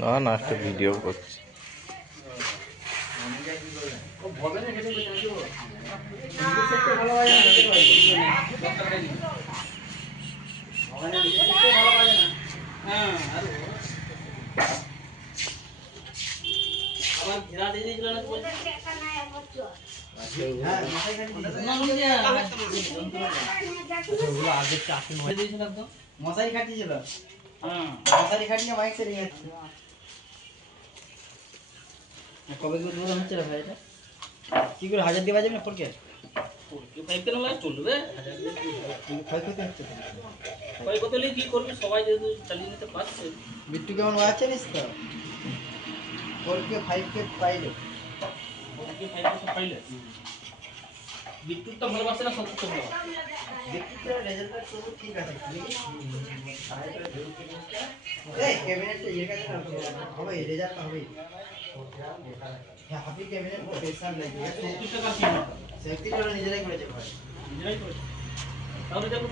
না না, একটা ভিডিও করছি। মশারি খাটিয়েছিল, মশারি খাটিয়ে মাইক সেটিং হচ্ছে। কবে কি উদ্বোধন হচ্ছে রে ভাই? এটা কি করে 1000 দিয়ে বাজাবে না ফোরকে? পাইপের নয় চলবে, ক্ষয়ক্ষতি হচ্ছে তো। ক্ষয়ক্ষতি হলে কি করবে, সবাই যেহেতু চালিয়ে নিতে পারছে। বিট্টু কেমন বাজাচ্ছে নিস তো? 4K 5K পাইলে পাইলে বিদ্যুৎটা ভালোবাসে না, সত্যি ভালোবাসে। বিট্টুটা রেজাল্টটা তো ঠিক আছে, এই ক্যাবিনেটটা ইয়ে কাছে হবে, রেজাল্ট হবে। হ্যাঁ, হাফি ক্যাবিনেট প্রেসার লাগে, 70 টাকা কিলো, সেফটি ওরা নিজেরাই করেছে ভাই, নিজেরাই করেছে। তাহলে দেখো